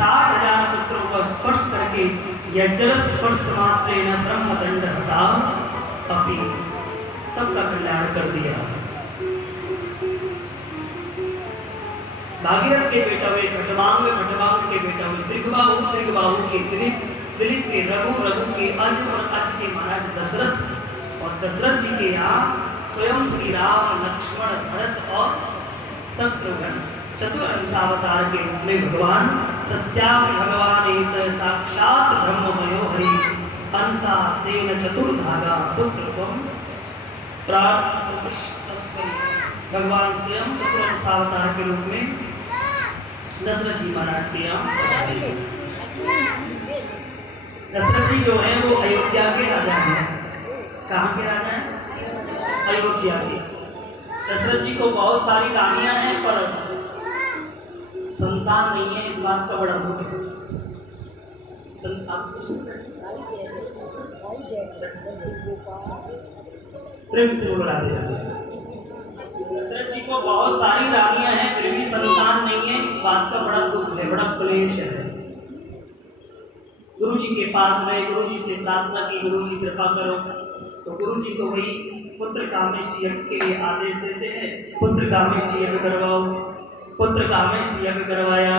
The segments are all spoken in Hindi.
60,000 पुत्रों का स्पर्श करके यह जल स्पर्श मात्रेण ब्रह्मदंड हता अपि सबका कल्याण कर दिया। भागीरथ के बेटा हुए, खटवांग के बेटा हुए, त्रिगबाहु के दिलीप के रघु के अज और अज के महाराज दशरथ, और दशरथ जी के यहाँ स्वयं श्री राम लक्ष्मण भरत और शत्रुघ्न चतुर्दशावतार के रूप में भगवान तस्यापि भगवान साक्षात ब्रह्ममयो हरि अंसा सेन चतुर्धागा पुत्रत्वं प्राप्तस्मै। भगवान स्वयं चतुर्दशावतार के रूप में दशरथ जी महाराज के यहाँ। दशरथ जी जो है वो अयोध्या के राजा हैं। कहाँ के राजा हैं? अयोध्या के। दशरथ जी को बहुत सारी रानियां हैं पर संतान नहीं है, इस बात का बड़ा दुख है। प्रेम से बोला दशरथ जी को बहुत सारी रानियां हैं फिर भी संतान नहीं है, इस बात का बड़ा दुख है, बड़ा क्लेश है। गुरु जी के पास गए, गुरु जी से प्रार्थना की, गुरु जी कृपा करो, तो गुरु जी तो वही पुत्र कामेष्टि यज्ञ के लिए आदेश देते हैं, पुत्र कामेष्टि यज्ञ करवाओ। पुत्र कामेष्टि यज्ञ करवाया,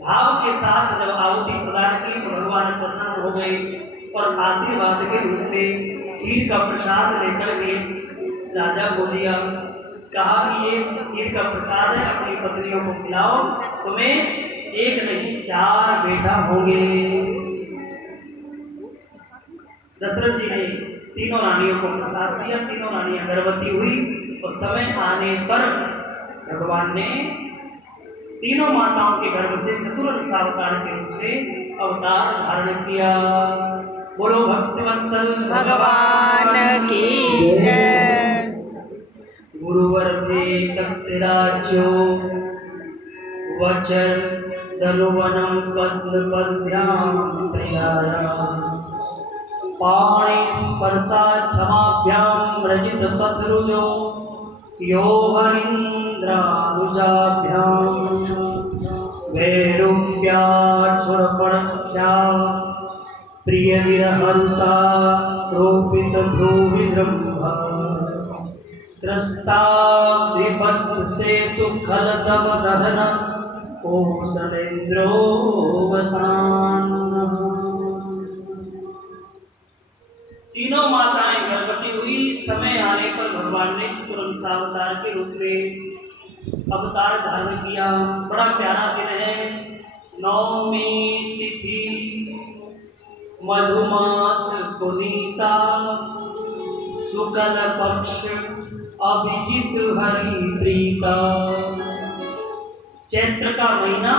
भाव के साथ जब आहुति प्रदान की तो भगवान प्रसन्न हो गए और आशीर्वाद के रूप में खीर का प्रसाद लेकर के राजा को दिया। कहा कि ये खीर का प्रसाद है, अपनी पत्नियों को खिलाओ, तुम्हें एक नहीं 4 बेटा होंगे। दशरथ जी ने तीनों रानियों को प्रसाद दिया, तीनों रानियां गर्भवती हुई और समय आने पर भगवान ने तीनों माताओं के गर्भ से चतुर्दशावतार के रूप में अवतार धारण किया। बोलो भक्तिवत्सल भगवान की जय। गुरुवर थे तप्तराज्यो वचन दलुवनम पद्मपद्भ्याम तयारा पाणि स्पर्शा क्षमाभ्याम रजित पथरुजो यो हरीन्द्रानुजाभ्याम वैरूप्याक्षुरपणख्या प्रियविरहंसा रोपित भ्रूविजृम्भा त्रस्ताब्धिबद्ध सेतु खलतव दहन कौशलेन्द्रोवतान्। तीनों माताएं गर्भवती हुई, समय आने पर भगवान ने चतुर्दशावतार के रूप में अवतार धारण किया। बड़ा प्यारा दिन है, नवमी तिथि मधुमास पुनीता शुक्ल पक्ष अभिजित हरि प्रीता। चैत्र का महीना,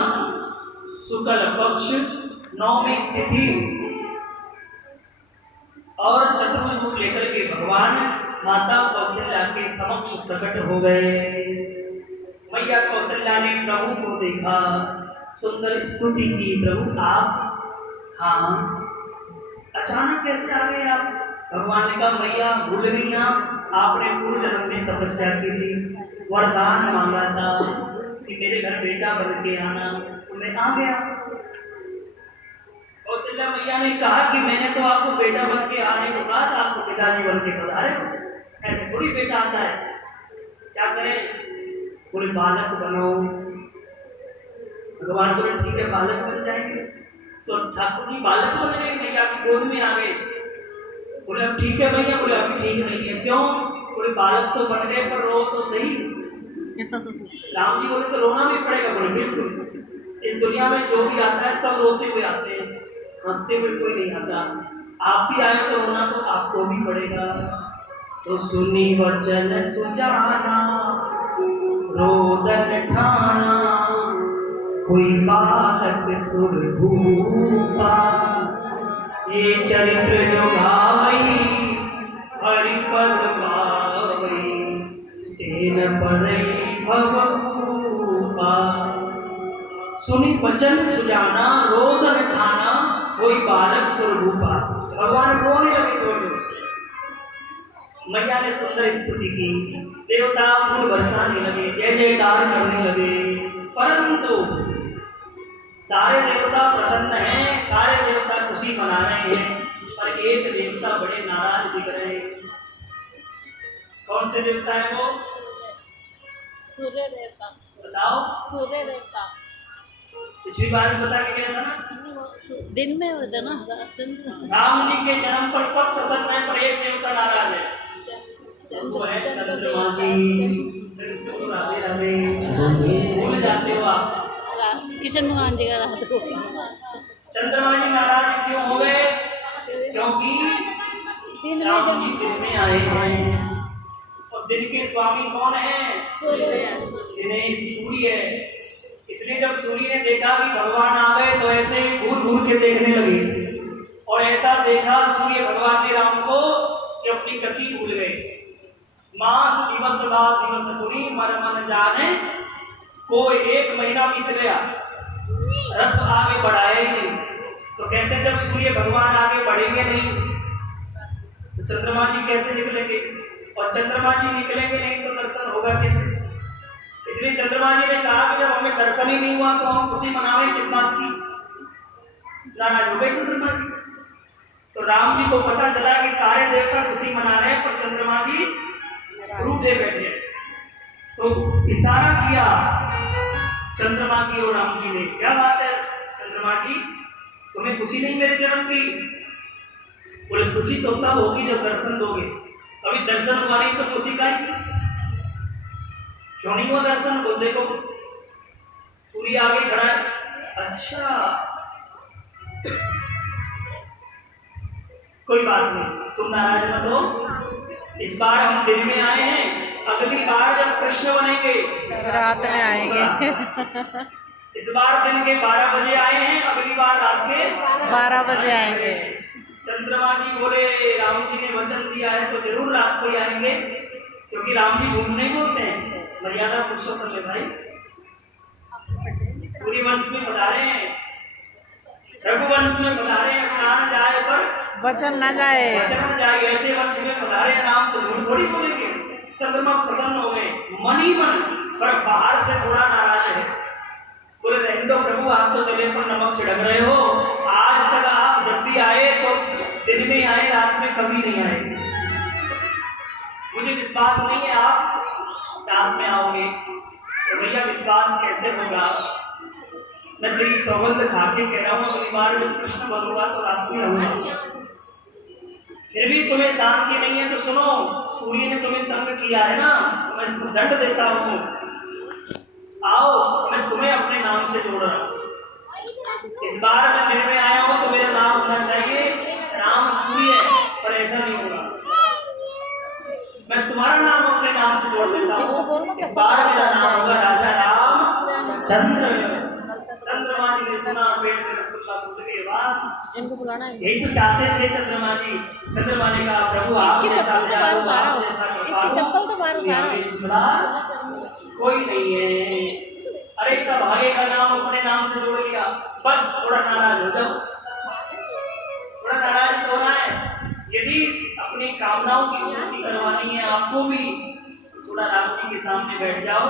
शुक्ल पक्ष, नवमी तिथि और चतुर्भुज रूप लेकर के भगवान माता कौशल्या के समक्ष प्रकट हो गए। मैया कौशल्या ने प्रभु को देखा, सुंदर स्तुति की, प्रभु आप? हाँ। अचानक कैसे आ गए आप? भगवान ने कहा मैया भूल गई ना, आपने पूर्व जन्म में तपस्या की थी, वरदान मांगा था कि मेरे घर बेटा बन के आना, तो मैं आ गया। कौशल्या मैया ने कहा कि मैंने तो आपको बेटा बन के आने को कहा था, आपको पिताजी बन के पधारे, ऐसे थोड़ी बेटा आता है। क्या करें? पूरे बालक बनो। भगवान बोले ठीक है बालक बन जाएंगे। तो ठाकुर जी बालक बन गए, मैया की गोद में आ गए। बोले अब ठीक है भैया, बोले अभी ठीक नहीं है। क्यों? बोले बालक तो बन गए पर रो तो सही। राम जी बोले तो रोना भी पड़ेगा। बोले बिल्कुल, इस दुनिया में जो भी आता है सब रोते हुए आते हैं, हंसते हुए कोई नहीं आता। आप भी आए तो रोना तो आपको भी पड़ेगा। तो सुनी वचन सुजाना रोदन ठाना, कोई बालक सुर भूपा, ये चरित्र जो गावई हरि पद गावई, तेन पदई भवभूपा। सुनी वचन सुजाना रोदन ठाना, कोई बालक सुर भूपा। भगवान रोने लगे जोर से। मैया ने सुंदर स्तुति की, देवता फूल बरसाने लगे, जय जयकार करने लगे। परंतु दो। सारे देवता प्रसन्न हैं, सारे देवता खुशी मना रहे हैं, पर एक देवता बड़े नाराज दिख रहे हैं। कौन से देवता है वो? सूर्य देवता। बताओ। सूर्य देवता पिछली बार भी बता के गया था ना, दिन में होता ना चंद्र। राम जी के जन्म पर सब प्रसन्न है, पर एक देवता नाराज है। वो है चंद्रमा जी। राधे राधे, भूल जाते हो आप। किशन भगवान जी का रात को चंद्रमा जी नाराज क्यों हो गए? क्योंकि राम जी दिन में आए हैं, और दिन के स्वामी कौन है? नहीं, सूर्य है। इसलिए जब सूर्य ने देखा कि भगवान आ गए तो ऐसे घूर घूर के देखने लगे, और ऐसा देखा सूर्य भगवान ने राम को कि अपनी गति भूल गए। मास दिवस बाद दिवस पुरी मन मन जाने, कोई 1 महीना बीत गया, रथ आगे बढ़ाया ही नहीं। तो कहते जब सूर्य भगवान आगे बढ़ेंगे नहीं तो चंद्रमा जी कैसे निकलेंगे, और चंद्रमा जी निकलेंगे नहीं तो दर्शन होगा कैसे? इसलिए चंद्रमा जी ने कहा कि जब हमें दर्शन ही नहीं हुआ तो हम खुशी मनावें किस बात की? नाराज हो गए चंद्रमा जी। तो राम जी को पता चला कि सारे देवता खुशी मना रहे हैं, पर चंद्रमा जी रूठे बैठे। तो इशारा किया चंद्रमा की और राम जी ने, क्या बात है चंद्रमा जी, तुम्हें खुशी नहीं मेरे जन्म की? बोले खुशी तो तब होगी जब दर्शन दोगे, अभी दर्शन हुआ नहीं तो खुशी का ही। क्यों नहीं हुआ दर्शन? बोल देखो सूर्य आगे खड़ा है। अच्छा कोई बात नहीं, तुम नाराज मत हो। इस बार हम दिन में आए हैं, अगली बार जब कृष्ण बनेंगे रात में आएंगे। इस बार दिन के 12 बजे आए हैं, अगली बार रात के 12 बजे आएंगे। चंद्रमा जी बोले राम जी ने वचन दिया है तो जरूर रात को ही आएंगे, क्योंकि राम जी झूठ नहीं बोलते हैं। मर्यादा पुरुषोत्तम है भाई। सूर्यवंश में बता रहे हैं, रघुवंश में बता रहे हैं, प्राण जाए पर वचन न जाए। वचन न जाए, ऐसे वंश में बता रहे हैं राम तो झूठ थोड़ी बोलेंगे। चंद्रमा प्रसन्न हो गए मन ही मन, पर बाहर से थोड़ा नाराज है। बोले रहने दो प्रभु, आप तो जले पर नमक छिड़क रहे हो। आज तक आप जब भी आए तो दिन में आए, रात में कभी नहीं आए। मुझे विश्वास नहीं है आप रात में आओगे, तो भैया विश्वास कैसे होगा? मैं तेरी सौगंध खा के कह रहा हूँ, अगली बार जब कृष्ण बनूंगा तो रात में रहूंगा। फिर भी तुम्हें शांति नहीं है तो सुनो, सूर्य ने तुम्हें तंग किया है ना, तो मैं इसको दंड देता हूँ। आओ, मैं तुम्हें अपने नाम से जोड़ रहा हूँ। इस बार मैं दिन में आया हूँ तो मेरा नाम होना चाहिए राम सूर्य, पर ऐसा नहीं होगा। मैं तुम्हारा नाम अपने नाम से जोड़ देता हूँ। इस बार मेरा नाम होगा राजा राम चंद्र। चंद्रमा जी ने सुना, पेट में रसगुल्ला फूट के बाद इनको बुलाना है। यही तो चाहते थे चंद्रमा जी। चंद्रमा ने कहा प्रभु आप जैसा जाओ, आप जैसा इसकी चप्पल तो बाहर उतारो। कोई नहीं है। अरे सब भागे का नाम अपने नाम से जोड़ लिया, बस थोड़ा नाराज हो जाओ, थोड़ा नाराज होना है। यदि अपनी कामनाओं की पूर्ति करवानी है आपको भी, थोड़ा राम जी के सामने बैठ जाओ,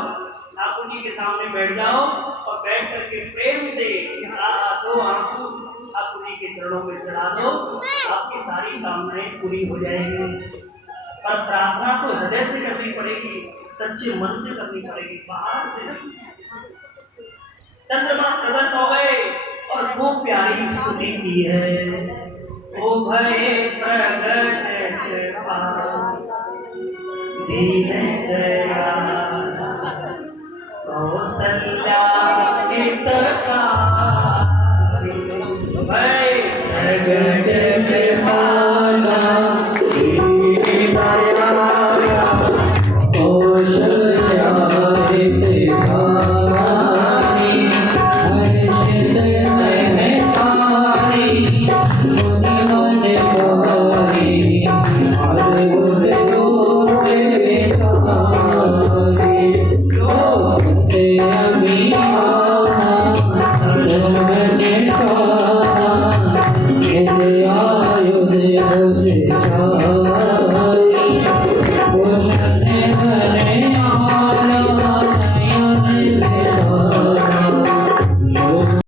ठाकुर जी के सामने बैठ जाओ, और बैठ करके प्रेम से 2 आंसू ठाकुर जी के चरणों में चढ़ा दो, आपकी सारी कामनाएं पूरी हो जाएंगी। पर प्रार्थना तो हृदय से करनी पड़ेगी, सच्चे मन से करनी पड़ेगी, बाहर से नहीं। चंद्रमा प्रसन्न हो गए और वो प्यारी स्तुति की है, ओ भय प्रगट दीन दयाल कौसल्या हितकारी, भय प्रगट कृपाला दीन दयाल कौसल्या हितकारी, हर्षित महतारी मुनि मन पारी, अद्भुत रूप बिचारी, लोक ते अमी